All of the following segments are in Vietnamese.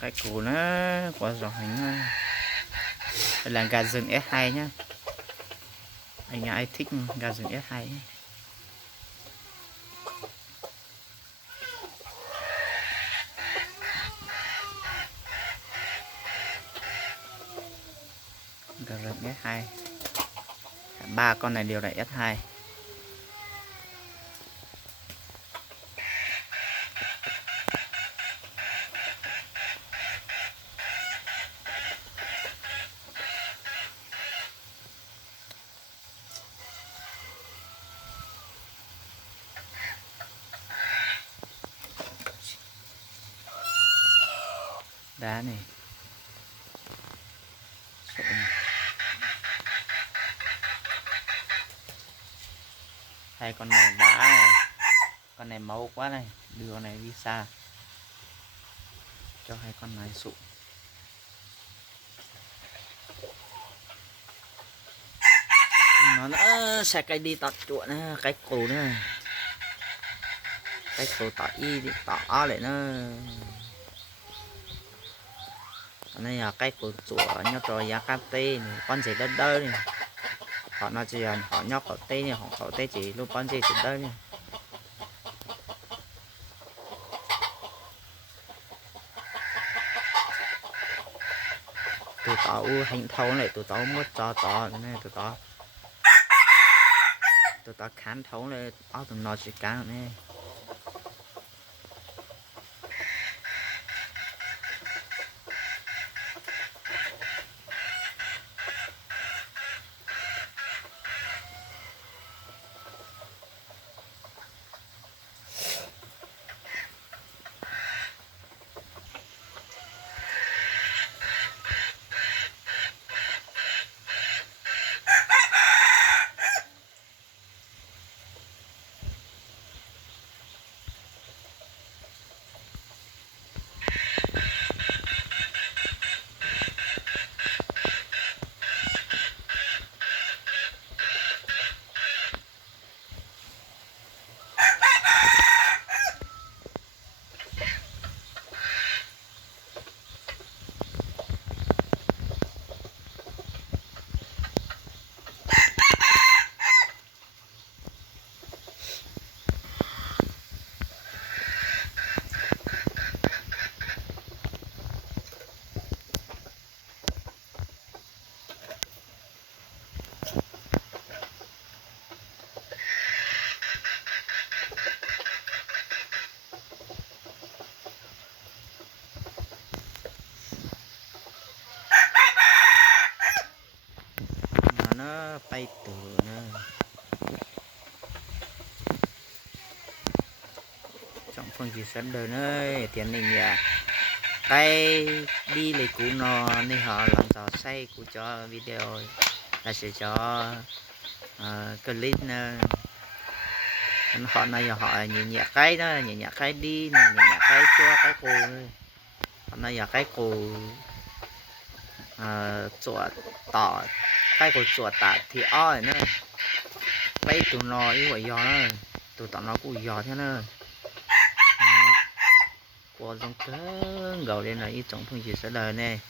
cái củ nó quá giỏi nha. Đây là gà rừng S2 nhá, anh nhà ai thích gà rừng S2 ấy. Gà rừng S2, ba con này đều là S2. Đá này hai con này đá này. Con này máu quá này, đưa con này đi xa cho hai con này sụ. Nó sẽ cái đi tọt chuột nữa, cái cù nữa, cái cù tọt y đi tọt lại nó. Này là cái cù chuột nhóc rồi giá cam tê này, con gì đất đơ này. Họ nói chỉ là họ nhóc họ tê này, họ tê chỉ lúc con gì chỉ đơ này. Tụi tao hành thấu này, tụi tao mất cho to này, tụi tao khán thấu này, tụi nó chỉ cá này. Nó bay từ nữa. Trong phần chỉ sẵn đời nơi tiền này nhà cái đi lấy cú nó nên họ làm trò say của cho video là sẽ cho clip nữa. Họ này họ nhẹ cái đó, nhẹ cái đi này, nhẹ cái cho cái cù này. Họ này cái cù chuột tỏ cái cù chuột tả thì oi nữa. Cái tụi nó ý của giò nữa, tụi tao nó cũng giò thế nữa. Qua trong cái gầu lên là ít trong phương chỉ sẽ đời này.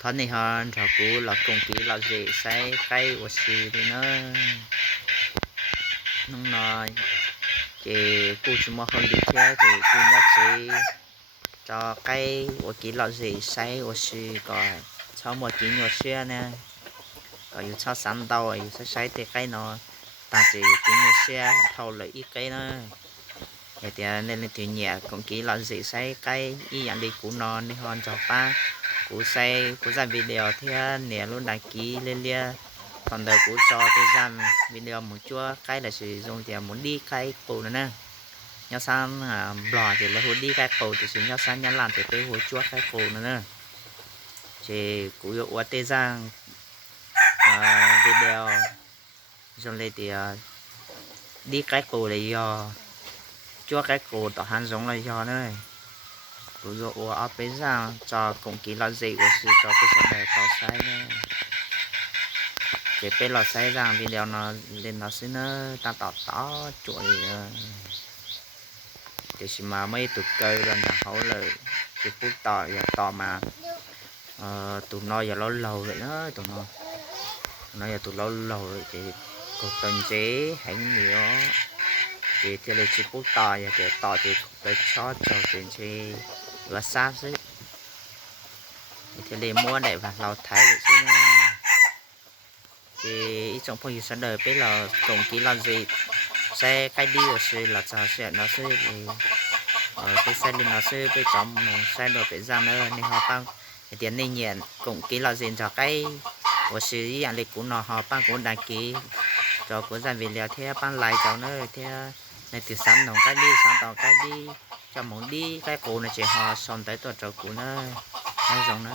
Thân này hơn thảo cũ là cùng kỹ là gì say cây của xì đi nữa. Nông nói chị cô chỉ mua hơn đi theo thì cô nhắc gì cho cây của kỹ là gì say của xì coi cho một kỹ nhỏ xe nè. Còn dù cho sẵn đâu rồi sẽ say thì cây nó ta chỉ kỹ nhỏ xe thâu lợi ít cây nữa. Thì nên thì nhẹ cũng kỹ là gì say cây ý dạng đi cũ non đi hơn cho ba cú say cú ra video thì nè luôn đăng ký lên lia còn đời cú cho tôi ra video muốn chua cái là sử dụng thì muốn đi cái cù nữa nè nhau sang blog thì là đi cái cù thì sử nhau sang nhân làm thì tôi hỗ chua cái cù nữa nè thì cú dụ qua tê ra video dùng lên thì đi cái cù là do chua cái cù tỏ hắn giống là do nữa ví dụ ở bên ra cho cũng kỹ là gì của sự cho cái sản phẩm tao sai nè chỉ biết là xây rằng video nó lên nó sẽ nó ta tỏ tỏ chuỗi thì mà mấy tụi cây rồi là hậu là tụi phút tỏ và tỏ mà tụi nó giờ lâu lâu rồi đó tụi nó giờ tụi lâu lâu rồi thì cuộc tuần chế hành nhiều thì là chỉ phút tỏ và thì tỏ thì tới chót cho tiền chế và sát chứ thì để mua để vàเราthấy chứ thì trong phong sự đời biết là tổng ký là gì xe cái đi của sự là sao sẽ nó sẽ cái xe đi nó sẽ bên trong xe đồ bên ra nữa nên họ tăng tiền này nhận cũng ký là gì cho cái của sự dạng lịch của nó họ tăng cũng đăng ký cho của gia viện liệu theo tăng lại cho nó theo này từ sáng đồng cái đi sáng tàu cái đi cho muốn đi cái cổ này chỉ họ xong tới tuần cho của nó hay giống nó